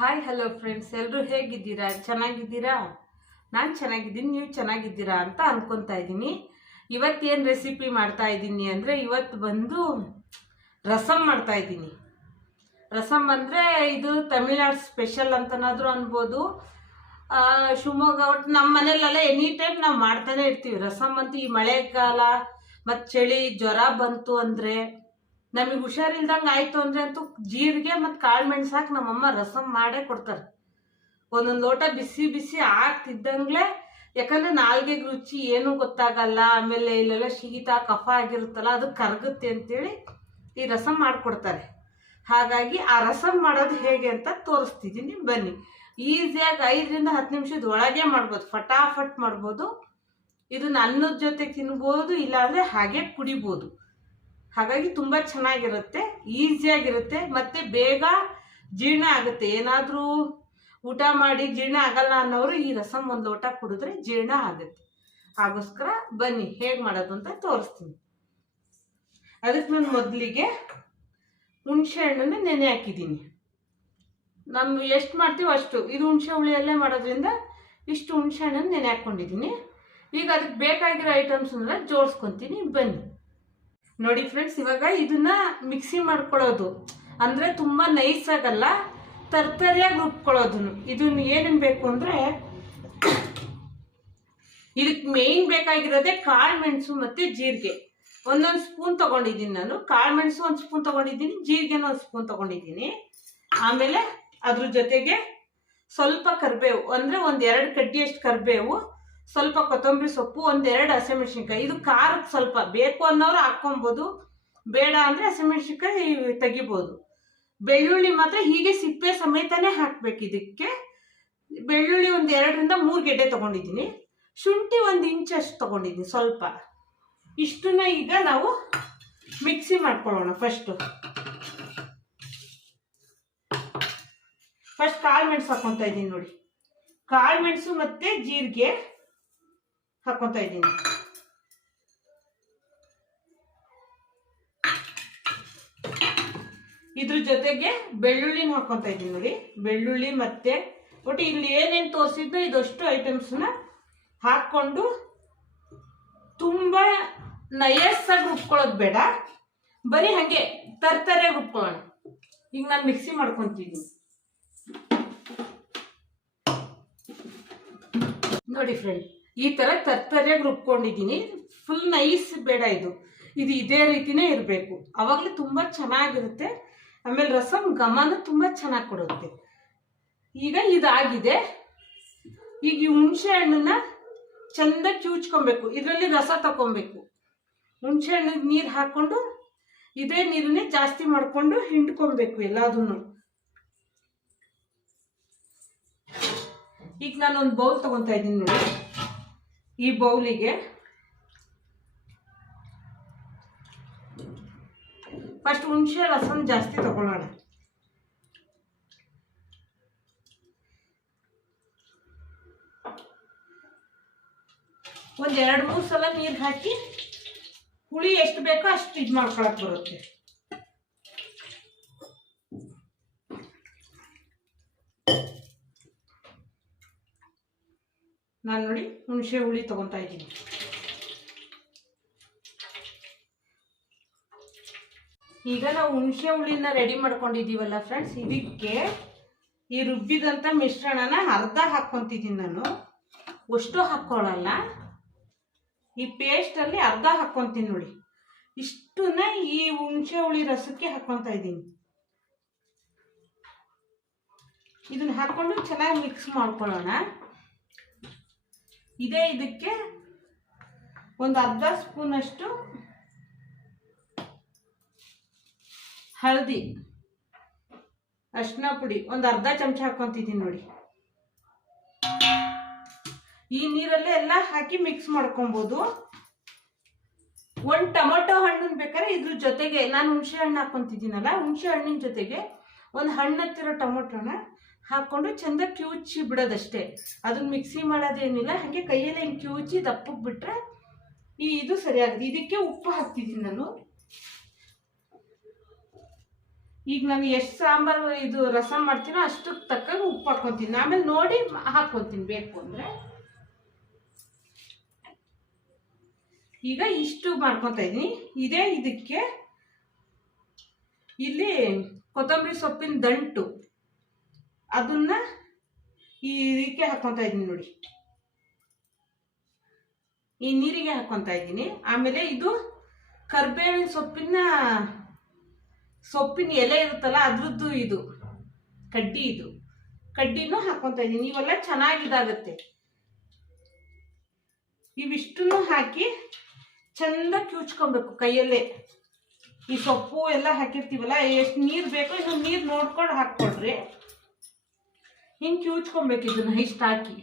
Hi hello friends ಎಲ್ಲರೂ ಹೇಗಿದ್ದೀರಾ? ಚೆನ್ನಾಗಿದ್ದೀರಾ? ನಾನು ಚೆನ್ನಾಗಿದ್ದೀನಿ. ನೀವು ಚೆನ್ನಾಗಿದ್ದೀರಾ ಅಂತ ಅಂದ್ಕೊತಾ ಇದ್ದೀನಿ. ಇವತ್ತೇನು ರೆಸಿಪಿ ಮಾಡ್ತಾ ಇದ್ದೀನಿ ಅಂದರೆ ಇವತ್ತು ಬಂದು ರಸಮ್ ಮಾಡ್ತಾ ಇದ್ದೀನಿ. ರಸಮ್ ಅಂದರೆ ಇದು ತಮಿಳ್ನಾಡು ಸ್ಪೆಷಲ್ ಅಂತನಾದರೂ ಅನ್ಬೋದು. ಶಿವಮೊಗ್ಗ ಒಟ್ಟು ನಮ್ಮ ಮನೇಲೆಲ್ಲ ಎನಿ ಟೈಮ್ ನಾವು ಮಾಡ್ತಾನೆ ಇರ್ತೀವಿ. ರಸಮ್ ಅಂತೂ ಈ ಮಳೆಗಾಲ ಮತ್ತು ಚಳಿ ಜ್ವರ ಬಂತು ಅಂದರೆ ನಮಗೆ ಹುಷಾರಿಲ್ದಂಗೆ ಆಯ್ತು ಅಂದ್ರೆ ಅಂತೂ ಜೀರಿಗೆ ಮತ್ತು ಕಾಳು ಮೆಣಸು ಹಾಕಿ ನಮ್ಮಮ್ಮ ರಸಂ ಮಾಡೇ ಕೊಡ್ತಾರೆ. ಒಂದೊಂದು ಲೋಟ ಬಿಸಿ ಬಿಸಿ ಆಗ್ತಿದ್ದಂಗ್ಲೆ ಯಾಕಂದ್ರೆ ನಾಲ್ಗೆಗೆ ರುಚಿ ಏನೂ ಗೊತ್ತಾಗಲ್ಲ, ಆಮೇಲೆ ಇಲ್ಲೆಲ್ಲ ಶೀತ, ಕಫ ಆಗಿರುತ್ತಲ್ಲ, ಅದು ಕರಗುತ್ತೆ ಅಂತೇಳಿ ಈ ರಸಂ ಮಾಡಿಕೊಡ್ತಾರೆ. ಹಾಗಾಗಿ ಆ ರಸಂ ಮಾಡೋದು ಹೇಗೆ ಅಂತ ತೋರಿಸ್ತಿದ್ದೀನಿ ಬನ್ನಿ. ಈಸಿಯಾಗಿ ಐದರಿಂದ ಹತ್ತು ನಿಮಿಷದ ಒಳಗೆ ಮಾಡ್ಬೋದು, ಫಟಾಫಟ್ ಮಾಡ್ಬೋದು. ಇದನ್ನ ಅನ್ನದ ಜೊತೆ ತಿನ್ಬೋದು, ಇಲ್ಲಾಂದರೆ ಹಾಗೆ ಕುಡಿಬೋದು. ಹಾಗಾಗಿ ತುಂಬ ಚೆನ್ನಾಗಿರುತ್ತೆ, ಈಸಿಯಾಗಿರುತ್ತೆ, ಮತ್ತು ಬೇಗ ಜೀರ್ಣ ಆಗುತ್ತೆ. ಏನಾದರೂ ಊಟ ಮಾಡಿ ಜೀರ್ಣ ಆಗಲ್ಲ ಅನ್ನೋರು ಈ ರಸಮ್ ಒಂದು ಲೋಟ ಕುಡಿದ್ರೆ ಜೀರ್ಣ ಆಗುತ್ತೆ. ಹಾಗೋಸ್ಕರ ಬನ್ನಿ, ಹೇಗೆ ಮಾಡೋದು ಅಂತ ತೋರಿಸ್ತೀನಿ. ಅದಕ್ಕೆ ನಾನು ಮೊದಲಿಗೆ ಹುಣಸೆ ಹಣ್ಣನ್ನು ನೆನೆ ಹಾಕಿದ್ದೀನಿ. ನಮ್ಮ ಎಷ್ಟು ಮಾಡ್ತೀವೋ ಅಷ್ಟು. ಇದು ಹುಣಸೆ ಹುಳಿಯಲ್ಲೇ ಮಾಡೋದ್ರಿಂದ ಇಷ್ಟು ಹುಣಸೆ ಹಣ್ಣನ್ನು ನೆನೆ ಹಾಕ್ಕೊಂಡಿದ್ದೀನಿ ಈಗ ಅದಕ್ಕೆ ಬೇಕಾಗಿರೋ ಐಟಮ್ಸ್ ಅಂದ್ರೆ ಜೋಡಿಸ್ಕೊತೀನಿ. ಬನ್ನಿ. ನೋಡಿ ಫ್ರೆಂಡ್ಸ್ ಇವಾಗ ಇದನ್ನ ಮಿಕ್ಸಿ ಮಾಡ್ಕೊಳ್ಳೋದು. ಅಂದರೆ ತುಂಬ ನೈಸ್ ಆಗಲ್ಲ, ತರ್ತರಿಯಾಗಿ ರುಬ್ಕೊಳ್ಳೋದನ್ನು. ಇದನ್ನ ಏನೇನು ಬೇಕು ಅಂದರೆ ಇದಕ್ಕೆ ಮೇಯ್ನ್ ಬೇಕಾಗಿರೋದೇ ಕಾಳು ಮೆಣಸು ಮತ್ತು ಜೀರಿಗೆ. ಒಂದೊಂದು ಸ್ಪೂನ್ ತಗೊಂಡಿದ್ದೀನಿ ನಾನು. ಕಾಳು ಮೆಣಸು ಒಂದು ಸ್ಪೂನ್ ತಗೊಂಡಿದ್ದೀನಿ, ಜೀರಿಗೆನೂ ಒಂದು ಸ್ಪೂನ್ ತಗೊಂಡಿದ್ದೀನಿ. ಆಮೇಲೆ ಅದ್ರ ಜೊತೆಗೆ ಸ್ವಲ್ಪ ಕರಿಬೇವು, ಅಂದರೆ ಒಂದು ಎರಡು ಕಡ್ಡಿಯಷ್ಟು ಕರಿಬೇವು ಸ್ವಲ್ಪ ಕೊತ್ತಂಬರಿ ಸೊಪ್ಪು ಒಂದೆರಡು ಹಸಿಮೆಣ್ಸಿನ್ಕಾಯಿ. ಇದು ಖಾರಕ್ಕೆ ಸ್ವಲ್ಪ. ಬೇಕು ಅನ್ನೋರು ಹಾಕ್ಕೊಬೋದು. ಬೇಡ ಅಂದರೆ ಹಸಿಮೆಣ್ಸಿನ್ಕಾಯಿ ತೆಗಿಬೋದು. ಬೆಳ್ಳುಳ್ಳಿ ಮಾತ್ರ ಹೀಗೆ ಸಿಪ್ಪೆ ಸಮೇತನೇ ಹಾಕ್ಬೇಕು ಇದಕ್ಕೆ. ಬೆಳ್ಳುಳ್ಳಿ ಒಂದು ಎರಡರಿಂದ ಮೂರು ಗೆಡ್ಡೆ ತೊಗೊಂಡಿದ್ದೀನಿ. ಶುಂಠಿ ಒಂದು ಇಂಚಷ್ಟು ತೊಗೊಂಡಿದ್ದೀನಿ ಸ್ವಲ್ಪ. ಇಷ್ಟನ್ನ ಈಗ ನಾವು ಮಿಕ್ಸಿ ಮಾಡ್ಕೊಳ್ಳೋಣ ಫಸ್ಟು ಫಸ್ಟ್ ಕಾಳು ಮೆಣಸು ಹಾಕ್ಕೊತಾ ಇದ್ದೀನಿ ನೋಡಿ. ಕಾಳು ಮೆಣಸು ಮತ್ತು ಜೀರಿಗೆ. ಹಾಕ್ಕೊತಾ ಇದ್ದೀನಿ ಇದ್ರ ಜೊತೆಗೆ ಬೆಳ್ಳುಳ್ಳಿನ ಹಾಕ್ಕೊತಾ ಇದ್ದೀನಿ ನೋಡಿ. ಬೆಳ್ಳುಳ್ಳಿ ಮತ್ತೆ, ಒಟ್ಟು ಇಲ್ಲಿ ಏನೇನು ತೋರಿಸಿದ್ನೋ ಇದಷ್ಟು ಐಟಮ್ಸ್ನ ಹಾಕ್ಕೊಂಡು ತುಂಬ ನಯಸ್ಸಾಗಿ ರುಬ್ಕೊಳ್ಳೋದು ಬೇಡ. ಬರೀ ಹಾಗೆ ತರ್ತರೆ ರುಬ್ಕೊಳ್ಳೋಣ. ಈಗ ನಾನು ಮಿಕ್ಸಿ ಮಾಡ್ಕೊತೀನಿ. ನೋಡಿ ಫ್ರೆಂಡ್ ಈ ಥರ ತರ್ತರಿಯಾಗಿ ರುಬ್ಕೊಂಡಿದ್ದೀನಿ ಫುಲ್ ನೈಸ್ ಬೇಡ ಇದು. ಇದು ಇದೇ ರೀತಿನೇ ಇರಬೇಕು. ಅವಾಗಲೂ ತುಂಬ ಚೆನ್ನಾಗಿರುತ್ತೆ. ಆಮೇಲೆ ರಸಮ್ ಗಮನ ತುಂಬ ಚೆನ್ನಾಗಿ ಕೊಡುತ್ತೆ. ಈಗ ಇದಾಗಿದೆ. ಈಗ ಈ ಹುಣಸೆ ಹಣ್ಣನ್ನ ಚಂದ ಚೂಚ್ಕೊಬೇಕು. ಇದರಲ್ಲಿ ರಸ ತಗೊಬೇಕು ಹುಣಸೆ ಹಣ್ಣಿಗೆ ನೀರು ಹಾಕ್ಕೊಂಡು ಇದೇ ನೀರನ್ನೇ ಜಾಸ್ತಿ ಮಾಡಿಕೊಂಡು ಹಿಂಡ್ಕೊಬೇಕು ಎಲ್ಲದನ್ನು ಈಗ ನಾನು ಒಂದು ಬೌಲ್ ತಗೊತಾ ಇದ್ದೀನಿ ನೋಡಿ. ಈ ಬೌಲಿಗೆ ಫಸ್ಟ್ ಹುಣಸೆ ರಸಮ್ ಜಾಸ್ತಿ ತಗೊಳ್ಳೋಣ. ಒಂದು ಎರಡು, ಮೂರು ಸಲ ನೀರು ಹಾಕಿ ಹುಳಿ ಎಷ್ಟು ಬೇಕೋ ಅಷ್ಟು ಇದು ಮಾಡ್ಕೊಳಕ್ ಬರುತ್ತೆ. ನಾನು ನೋಡಿ ಹುಣಸೆ ಹುಳಿ ತೊಗೊತಾ ಇದ್ದೀನಿ. ಈಗ ನಾವು ಹುಣಸೆ ಹುಳಿನ ರೆಡಿ ಮಾಡ್ಕೊಂಡಿದ್ದೀವಲ್ಲ ಫ್ರೆಂಡ್ಸ್ ಇದಕ್ಕೆ ಈ ರುಬ್ಬಿದಂಥ ಮಿಶ್ರಣನ ಅರ್ಧ ಹಾಕ್ಕೊತಿದ್ದೀನಿ ನಾನು. ಅಷ್ಟು ಹಾಕ್ಕೊಳ್ಳಲ್ಲ ಈ ಪೇಸ್ಟಲ್ಲಿ ಅರ್ಧ ಹಾಕ್ಕೊತೀನಿ ನೋಡಿ. ಇಷ್ಟನ್ನ ಈ ಹುಣಸೆ ಹುಳಿ ರಸಕ್ಕೆ ಹಾಕ್ಕೊತಾ ಇದ್ದೀನಿ. ಇದನ್ನ ಹಾಕ್ಕೊಂಡು ಚೆನ್ನಾಗಿ ಮಿಕ್ಸ್ ಮಾಡ್ಕೊಳ್ಳೋಣ. ಇದೇ ಇದಕ್ಕೆ ಒಂದು ಅರ್ಧ ಸ್ಪೂನಷ್ಟು ಹಳದಿ, ಅರ್ಶಿನ ಪುಡಿ, ಒಂದು ಅರ್ಧ ಚಮಚ ಹಾಕೊಂತಿದ್ದೀನಿ ನೋಡಿ. ಈ ನೀರಲ್ಲೇ ಎಲ್ಲ ಹಾಕಿ ಮಿಕ್ಸ್ ಮಾಡ್ಕೊಬೋದು. ಒಂದು ಟೊಮೊಟೊ ಹಣ್ಣನ್ನು ಬೇಕಾದ್ರೆ ಇದ್ರ ಜೊತೆಗೆ, ನಾನು ಹುಣಸೆ ಹಣ್ಣು ಹಾಕೊಂತಿದ್ದೀನಲ್ಲ, ಹುಣಸೆ ಹಣ್ಣಿನ ಜೊತೆಗೆ ಒಂದು ಹಣ್ಣು ಹತ್ತಿರೋ ಟೊಮೊಟೊನ ಹಾಕ್ಕೊಂಡು ಚಂದ ಕಿವುಚಿ ಬಿಡೋದಷ್ಟೇ. ಅದನ್ನ ಮಿಕ್ಸಿ ಮಾಡೋದೇನಿಲ್ಲ, ಹಾಗೆ ಕೈಯಲ್ಲೇ ಹಿಂಗೆ ಕಿವುಚಿ ದಪ್ಪಕ್ಕೆ ಬಿಟ್ರೆ ಈ ಇದು ಸರಿಯಾಗುತ್ತೆ. ಇದಕ್ಕೆ ಉಪ್ಪು ಹಾಕ್ತಿದ್ದೀನಿ ನಾನು. ಈಗ ನಾನು ಎಷ್ಟು ಸಾಂಬಾರು ಇದು ರಸಂ ಮಾಡ್ತೀನೋ ಅಷ್ಟಕ್ಕೆ ತಕ್ಕಂಗೆ ಉಪ್ಪು ಹಾಕ್ಕೊತೀನಿ ಆಮೇಲೆ ನೋಡಿ ಹಾಕ್ಕೊತೀನಿ ಬೇಕು ಅಂದರೆ. ಈಗ ಇಷ್ಟು ಮಾಡ್ಕೊತಾ ಇದ್ದೀನಿ. ಇದೇ ಇದಕ್ಕೆ ಇಲ್ಲಿ ಕೊತ್ತಂಬರಿ ಸೊಪ್ಪಿನ ದಂಟು. ಅದನ್ನ ಈ ಇದಕ್ಕೆ ಹಾಕ್ಕೊತಾ ಇದ್ದೀನಿ ನೋಡಿ. ಈ ನೀರಿಗೆ ಹಾಕ್ಕೊತಾ ಇದ್ದೀನಿ. ಆಮೇಲೆ ಇದು ಕರ್ಬೇವಿನ ಸೊಪ್ಪಿನ ಸೊಪ್ಪಿನ ಎಲೆ ಇರುತ್ತಲ್ಲ, ಅದ್ರದ್ದು ಇದು, ಕಡ್ಡಿ ಇದು. ಕಡ್ಡಿನೂ ಹಾಕ್ಕೊತಾ ಇದ್ದೀನಿ. ಇವೆಲ್ಲ ಚೆನ್ನಾಗಿದಾಗತ್ತೆ. ಇವಿಷ್ಟನ್ನು ಹಾಕಿ ಚಂದ ಕ್ಯೂಚ್ಕೊಬೇಕು ಕೈಯಲ್ಲೇ. ಈ ಸೊಪ್ಪು ಎಲ್ಲ ಹಾಕಿರ್ತೀವಲ್ಲ, ಎಷ್ಟು ನೀರು ಬೇಕೋ ಇನ್ನು ನೀರು ನೋಡ್ಕೊಂಡು ಹಾಕ್ಕೊಳ್ರಿ. ಹಿಂಗೆ ಕಿವುಚ್ಕೊಬೇಕು ಇದನ್ನ ಇಷ್ಟು ಹಾಕಿ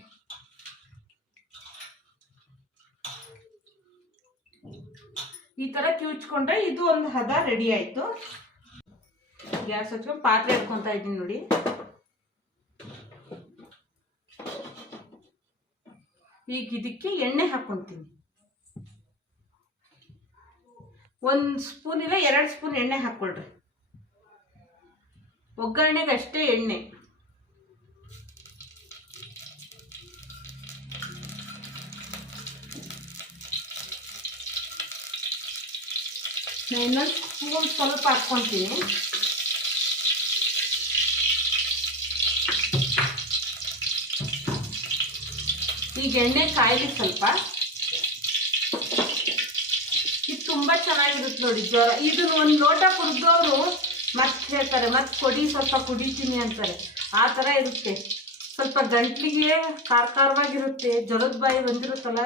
ಈ ತರ ಕ್ಯೂಚ್ಕೊಂಡ್ರೆ ಇದು ಒಂದು ಹದ ರೆಡಿ ಆಯ್ತು. ಗ್ಯಾಸ್ ಹಚ್ಕೊಂಡು ಪಾತ್ರೆ ಇಟ್ಕೊತಾ ಇದ್ದೀನಿ ನೋಡಿ. ಈಗ ಇದಕ್ಕೆ ಎಣ್ಣೆ ಹಾಕೊಂತೀನಿ. ಒಂದು ಸ್ಪೂನ್ ಇಲ್ಲ ಎರಡು ಸ್ಪೂನ್ ಎಣ್ಣೆ ಹಾಕ್ಕೊಳ್ರಿ ಒಗ್ಗರಣೆಗೆ ಅಷ್ಟೇ ಎಣ್ಣೆ. ಇನ್ನೊಂದು ಸ್ವಲ್ಪ ಹಾಕ್ಕೊತೀನಿ. ಈಗ ಎಣ್ಣೆ ಕಾಯಿಲಿ ಸ್ವಲ್ಪ. ಇದು ತುಂಬ ಚೆನ್ನಾಗಿರುತ್ತೆ ನೋಡಿ ಜ್ವರ. ಇದನ್ನ ಒಂದು ಲೋಟ ಕುಡಿದವರು ಮತ್ತೆ ಹೇಳ್ತಾರೆ ಮತ್ತೆ ಕೊಡಿ, ಸ್ವಲ್ಪ ಕುಡಿತೀನಿ ಅಂತಾರೆ. ಆ ಥರ ಇರುತ್ತೆ. ಸ್ವಲ್ಪ ಗಂಟ್ಲಿಗೆ ಖಾರ ಕಾರವಾಗಿರುತ್ತೆ, ಜ್ವರದ ಬಾಯಿ ಬಂದಿರುತ್ತಲ್ಲ,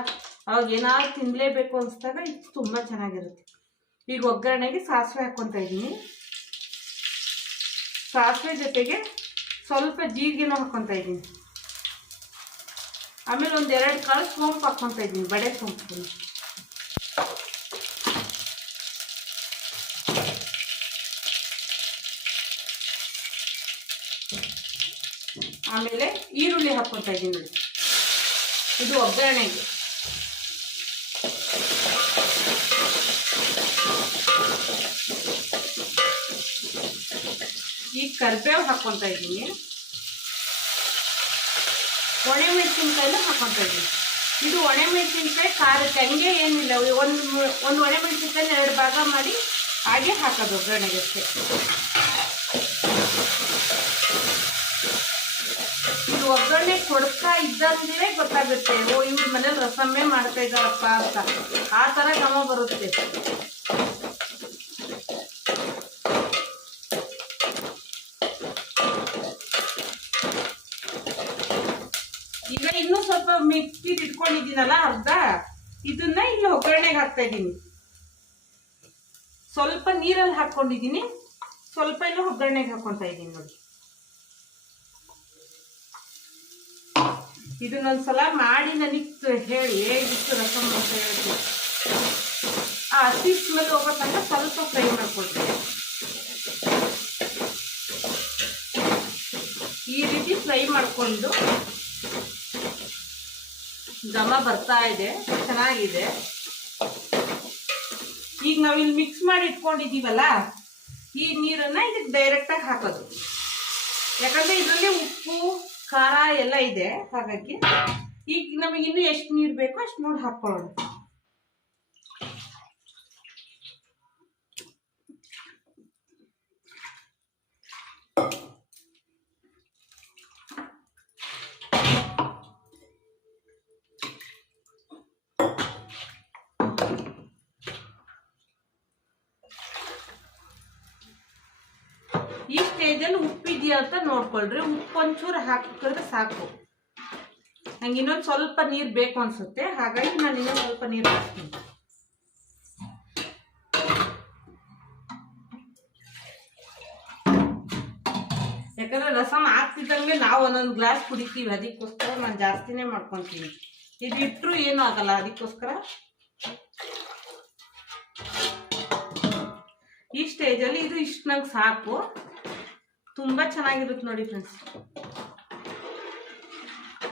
ಅವಾಗ ಏನಾದ್ರು ತಿನ್ನಲೇಬೇಕು ಅನಿಸ್ದಾಗ ಇದು ತುಂಬ ಚೆನ್ನಾಗಿರುತ್ತೆ. ಈಗ ಒಗ್ಗರಣೆಗೆ ಸಾಸಿವೆ ಹಾಕ್ಕೊತಾ ಇದ್ದೀನಿ ಸಾಸಿವೆ ಜೊತೆಗೆ ಸ್ವಲ್ಪ ಜೀರಿಗೆನೂ ಹಾಕ್ಕೊತಾ ಇದ್ದೀನಿ ಆಮೇಲೆ ಒಂದು ಎರಡು ಕಾಳು ಸೋಂಪು ಹಾಕ್ಕೊತಾ ಇದ್ದೀನಿ ಬಡೆ ಸೋಂಪು. ಆಮೇಲೆ ಈರುಳ್ಳಿ ಹಾಕ್ಕೊತಾ ಇದ್ದೀನಿ ಇದು ಒಗ್ಗರಣೆಗೆ. ಈಗ ಕರಿಬೇವು ಹಾಕ್ಕೊತಾ ಇದ್ದೀನಿ. ಒಣೆ ಮೆಣಸಿನ್ಕಾಯಿನೂ ಹಾಕ್ಕೊತಾ ಇದ್ದೀನಿ. ಇದು ಒಣೆ ಮೆಣಸಿನ್ಕಾಯಿ ಖಾರಕ್ಕೆ ಹಂಗೆ ಏನಿಲ್ಲ. ಒಂದು ಒಂದು ಒಣೆ ಮೆಣಸಿನ್ಕಾಯಿ ಎರಡು ಭಾಗ ಮಾಡಿ ಹಾಗೆ ಹಾಕೋದು ಒಗ್ಗರಣೆಗೆ ಇದು ಒಗ್ಗರಣೆ ಕೊಡ್ತಾ ಇದ್ದಂಗೆ ಗೊತ್ತಾಗುತ್ತೆ, ಓ ಇವ್ರ ಮನೇಲಿ ರಸಮ್ಮೆ ಮಾಡ್ತಾ ಇದ್ದಾರಪ್ಪ ಅಂತ. ಆ ಥರ ಗಮ ಬರುತ್ತೆ ಈಗ ಇನ್ನೂ ಸ್ವಲ್ಪ ಮಿಕ್ಸಿ ಇಟ್ಕೊಂಡಿದ್ದೀನಲ್ಲ ಅರ್ಧ? ಇದನ್ನ ಇಲ್ಲಿ ಒಗ್ಗರಣೆಗೆ ಹಾಕ್ತಾ ಇದ್ದೀನಿ. ಸ್ವಲ್ಪ ನೀರಲ್ಲಿ ಹಾಕ್ಕೊಂಡಿದ್ದೀನಿ ಸ್ವಲ್ಪ ಇಲ್ಲಿ ಒಗ್ಗರಣೆಗೆ ಹಾಕೊತಾ ಇದ್ದೀನಿ ನೋಡಿ. ಇದನ್ನೊಂದ್ಸಲ ಮಾಡಿ ನನಗೆ ಹೇಳಿ ಹೇಗಿತ್ತು ರಸಮ್ ಅಂತ ಹೇಳ್ತೀನಿ. ಆ ಹಸಿ ಸ್ಮೆಲ್ ಹೋಗೋ ತನಕ ಸ್ವಲ್ಪ ಫ್ರೈ ಮಾಡ್ಕೊಳ್ತೀನಿ. ಈ ರೀತಿ ಫ್ರೈ ಮಾಡಿಕೊಂಡು ಘಮ ಬರ್ತಾ ಇದೆ, ಚೆನ್ನಾಗಿದೆ. ಈಗ ನಾವಿಲ್ಲಿ ಮಿಕ್ಸ್ ಮಾಡಿ ಇಟ್ಕೊಂಡಿದ್ದೀವಲ್ಲ, ಈ ನೀರನ್ನ ಇದಕ್ಕೆ ಡೈರೆಕ್ಟಾಗಿ ಹಾಕೋದು. ಯಾಕಂದ್ರೆ ಇದರಲ್ಲಿ ಉಪ್ಪು, ಖಾರ ಎಲ್ಲ ಇದೆ. ಹಾಗಾಗಿ ಈಗ ನಮಗೆ ಇನ್ನು ಎಷ್ಟು ನೀರು ಬೇಕೋ ಅಷ್ಟು ನೋಡಿ ಹಾಕ್ಕೊಳ್ಳೋಣ. ಈ ಸ್ಟೇಜಲ್ಲಿ ಉಪ್ಪಿದೆಯಾ ಅಂತ ನೋಡ್ಕೊಳ್ರಿ. ಉಪ್ಪು ಒಂಚೂರು ಹಾಕಿದ್ರೆ ಸಾಕು. ನಂಗೆ ಇನ್ನೊಂದು ಸ್ವಲ್ಪ ನೀರು ಬೇಕು ಅನ್ಸುತ್ತೆ. ಹಾಗಾಗಿ ನಾನು ಇನ್ನೊಂದು ಸ್ವಲ್ಪ ನೀರು ಹಾಕ್ತೀನಿ. ಯಾಕಂದ್ರೆ ರಸಮ್ ಹಾಕ್ತಿದ್ದಂಗೆ ನಾವು ಒಂದೊಂದು ಗ್ಲಾಸ್ ಕುಡಿತೀವಿ. ಅದಕ್ಕೋಸ್ಕರ ನಾನು ಜಾಸ್ತಿನೇ ಮಾಡ್ಕೊತೀನಿ. ಇದು ಇಟ್ಟರು ಏನೂ ಆಗಲ್ಲ. ಅದಕ್ಕೋಸ್ಕರ ಈ ಸ್ಟೇಜಲ್ಲಿ ಇದು ಇಷ್ಟು ನಂಗೆ ಸಾಕು. ತುಂಬ ಚೆನ್ನಾಗಿರುತ್ತೆ ನೋಡಿ ಫ್ರೆಂಡ್ಸ್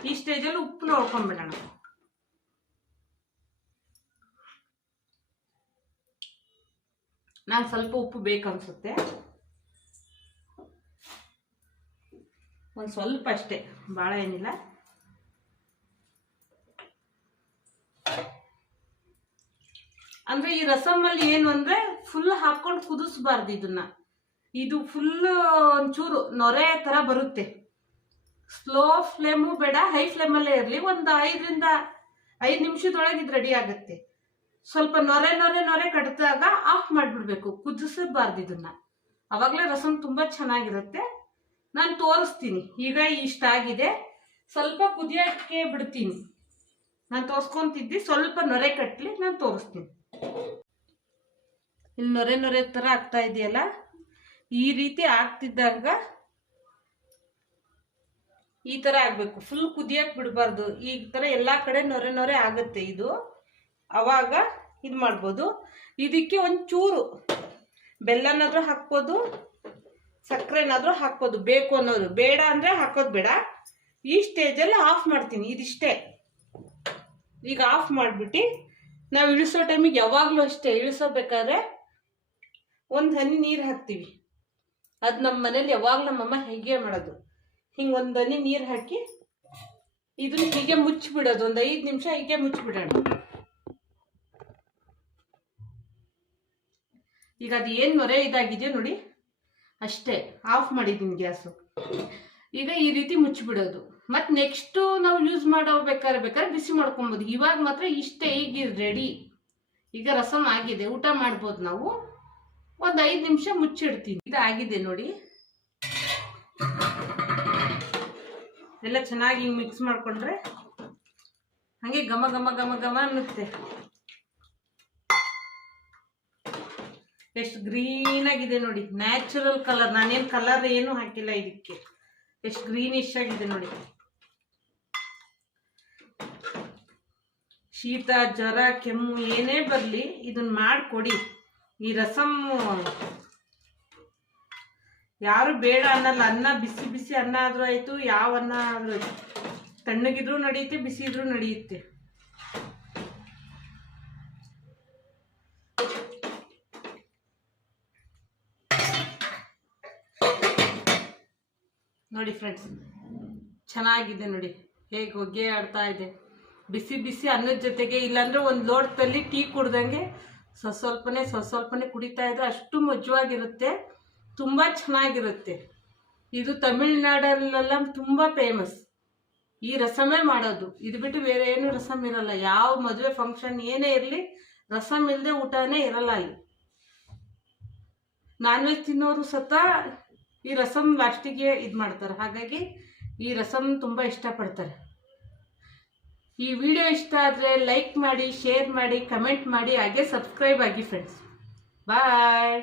ಈ ಸ್ಟೇಜಲ್ಲಿ ಉಪ್ಪು ನೋಡ್ಕೊಂಡ್ಬಿಡೋಣ. ನಾನು ಸ್ವಲ್ಪ ಉಪ್ಪು ಬೇಕನ್ಸುತ್ತೆ ಒಂದು ಸ್ವಲ್ಪ ಅಷ್ಟೇ ಭಾಳ ಏನಿಲ್ಲ. ಅಂದ್ರೆ ಈ ರಸಮಲ್ಲಿ ಏನು ಅಂದ್ರೆ ಫುಲ್ ಹಾಕ್ಕೊಂಡು ಕುದಿಸ್ಬಾರ್ದು ಇದನ್ನ. ಇದು ಫುಲ್ ಒಂಚೂರು ನೊರೆ ತರ ಬರುತ್ತೆ. ಸ್ಲೋ ಫ್ಲೇಮು ಬೇಡ ಹೈ ಫ್ಲೇಮಲ್ಲೇ ಇರಲಿ. ಒಂದು ಐದರಿಂದ ಐದು ನಿಮಿಷದೊಳಗೆ ಇದು ರೆಡಿ ಆಗುತ್ತೆ. ಸ್ವಲ್ಪ ನೊರೆ ನೊರೆ ನೊರೆ ಕಡಿದಾಗ ಆಫ್ ಮಾಡಿಬಿಡ್ಬೇಕು. ಕುದಿಸಬಾರ್ದು ಇದನ್ನ. ಅವಾಗಲೇ ರಸಮ್ ತುಂಬ ಚೆನ್ನಾಗಿರುತ್ತೆ. ನಾನು ತೋರಿಸ್ತೀನಿ. ಈಗ ಇಷ್ಟ ಆಗಿದೆ. ಸ್ವಲ್ಪ ಕುದಿಯೋಕ್ಕೆ ಬಿಡ್ತೀನಿ. ನಾನು ತೋರಿಸ್ಕೊಂತಿದ್ದಿ, ಸ್ವಲ್ಪ ನೊರೆ ಕಟ್ಟಲಿ ನಾನು ತೋರಿಸ್ತೀನಿ. ಇಲ್ಲಿ ನೊರೆ ನೊರೆ ಥರ ಆಗ್ತಾ ಇದೆಯಲ್ಲ? ಈ ರೀತಿ ಆಗ್ತಿದ್ದಾಗ ಈ ಥರ ಆಗಬೇಕು. ಫುಲ್ ಕುದಿಯಕ್ಕೆ ಬಿಡಬಾರ್ದು. ಈ ಥರ ಎಲ್ಲ ಕಡೆ ನೊರೆ ನೊರೆ ಆಗುತ್ತೆ ಇದು. ಅವಾಗ ಇದು ಮಾಡ್ಬೋದು. ಇದಕ್ಕೆ ಒಂಚೂರು ಬೆಲ್ಲನಾದ್ರೂ ಹಾಕ್ಬೋದು, ಸಕ್ಕರೆನಾದ್ರೂ ಹಾಕ್ಬೋದು. ಬೇಕು ಅನ್ನೋದು. ಬೇಡ ಅಂದರೆ ಹಾಕೋದು ಬೇಡ. ಈ ಸ್ಟೇಜಲ್ಲಿ ಆಫ್ ಮಾಡ್ತೀನಿ. ಇದಿಷ್ಟೇ. ಈಗ ಆಫ್ ಮಾಡಿಬಿಟ್ಟು ನಾವು ಇಳಿಸೋ ಟೈಮಿಗೆ ಯಾವಾಗಲೂ ಅಷ್ಟೇ. ಇಳಿಸೋಬೇಕಾದ್ರೆ ಒಂದು ಹನಿ ನೀರು ಹಾಕ್ತೀವಿ. ಅದು ನಮ್ಮ ಮನೇಲಿ ಯಾವಾಗ ನಮ್ಮಮ್ಮ ಹೀಗೆ ಮಾಡೋದು. ಹಿಂಗೆ ಒಂದು ನೀರ್ ನೀರು ಹಾಕಿ ಇದನ್ನ ಹೀಗೆ ಮುಚ್ಚಿಬಿಡೋದು. ಒಂದು ಐದು ನಿಮಿಷ ಹೀಗೆ ಮುಚ್ಚಿಬಿಡೋಣ. ಈಗ ಅದು ಏನು ಮೊರೆ ಇದಾಗಿದೆಯೋ ನೋಡಿ. ಅಷ್ಟೇ, ಆಫ್ ಮಾಡಿದ್ದೀನಿ ಗ್ಯಾಸು. ಈಗ ಈ ರೀತಿ ಮುಚ್ಚಿಬಿಡೋದು. ಮತ್ತು ನೆಕ್ಸ್ಟು ನಾವು ಯೂಸ್ ಮಾಡೋ ಬೇಕಾದ್ರೆ ಬೇಕಾದ್ರೆ ಬಿಸಿ ಮಾಡ್ಕೊಬೋದು. ಇವಾಗ ಮಾತ್ರ ಇಷ್ಟೇ, ಈಗ ರೆಡಿ ಈಗ ರಸಮ್ ಆಗಿದೆ, ಊಟ ಮಾಡ್ಬೋದು ನಾವು. ಒಂದು ಐದು ನಿಮಿಷ ಮುಚ್ಚಿಡ್ತೀನಿ. ಆಗಿದೆ ನೋಡಿ. ಎಲ್ಲ ಚೆನ್ನಾಗಿ ಹಿಂಗೆ ಮಿಕ್ಸ್ ಮಾಡಿಕೊಂಡ್ರೆ ಹಾಗೆ ಘಮ ಘಮ ಘಮ ಘಮ ಅನ್ನುತ್ತೆ. ಎಷ್ಟು ಗ್ರೀನ್ ಆಗಿದೆ ನೋಡಿ. ನ್ಯಾಚುರಲ್ ಕಲರ್ ನಾನೇನು ಕಲರ್ ಏನು ಹಾಕಿಲ್ಲ ಇದಕ್ಕೆ. ಎಷ್ಟು ಗ್ರೀನಿಶ್ ಆಗಿದೆ ನೋಡಿ. ಶೀತ, ಜ್ವರ, ಕೆಮ್ಮು ಏನೇ ಬರಲಿ ಇದನ್ನ ಮಾಡಿಕೊಡಿ. ಈ ರಸಂ ಯಾರು ಬೇಡ ಅನ್ನಲ್ಲ. ಅನ್ನ ಬಿಸಿ ಬಿಸಿ ಅನ್ನ ಆದ್ರೂ ಆಯ್ತು, ಯಾವ ಅನ್ನ ಆದ್ರೂ ಆಯ್ತು. ತಣ್ಣಗಿದ್ರೂ ನಡೆಯುತ್ತೆ, ಬಿಸಿ ಇದ್ರೂ ನಡೆಯುತ್ತೆ. ನೋಡಿ ಫ್ರೆಂಡ್ಸ್ ಚೆನ್ನಾಗಿದೆ ನೋಡಿ. ಹೇಗೆ ಹೊಗೆ ಆಡ್ತಾ ಇದೆ. ಬಿಸಿ ಬಿಸಿ ಅನ್ನದ ಜೊತೆಗೆ ಇಲ್ಲಾಂದ್ರೆ ಒಂದು ಲೋಟದಲ್ಲಿ ಟೀ ಕುಡ್ದಂಗೆ ಸ್ವ ಸ್ವಲ್ಪನೇ ಸ್ವ ಸ್ವಲ್ಪನೇ ಕುಡಿತಾ ಇದ್ರೆ ಅಷ್ಟು ಮಜವಾಗಿರುತ್ತೆ, ತುಂಬ ಚೆನ್ನಾಗಿರುತ್ತೆ. ಇದು ತಮಿಳ್ನಾಡಲ್ಲೆಲ್ಲ ತುಂಬ ಫೇಮಸ್ ಈ ರಸಮೇ ಮಾಡೋದು. ಇದು ಬಿಟ್ಟು ಬೇರೆ ಏನು ರಸಮ್ ಇರಲ್ಲ. ಯಾವ ಮದುವೆ ಫಂಕ್ಷನ್ ಏನೇ ಇರಲಿ, ರಸಮ್ ಇಲ್ಲದೆ ಊಟನೇ ಇರಲ್ಲ ಅಲ್ಲಿ. ನಾನ್ ವೆಜ್ ತಿನ್ನೋರು ಸತ ಈ ರಸಮ್ ಲಾಸ್ಟಿಗೆ ಇದು ಮಾಡ್ತಾರೆ ಹಾಗಾಗಿ ಈ ರಸಮ್ ತುಂಬ ಇಷ್ಟಪಡ್ತಾರೆ. ಈ ವಿಡಿಯೋ ಇಷ್ಟ ಆದರೆ ಲೈಕ್ ಮಾಡಿ ಶೇರ್ ಮಾಡಿ ಕಮೆಂಟ್ ಮಾಡಿ, ಹಾಗೆ ಸಬ್ಸ್ಕ್ರೈಬ್ ಆಗಿ ಫ್ರೆಂಡ್ಸ್ ಬಾಯ್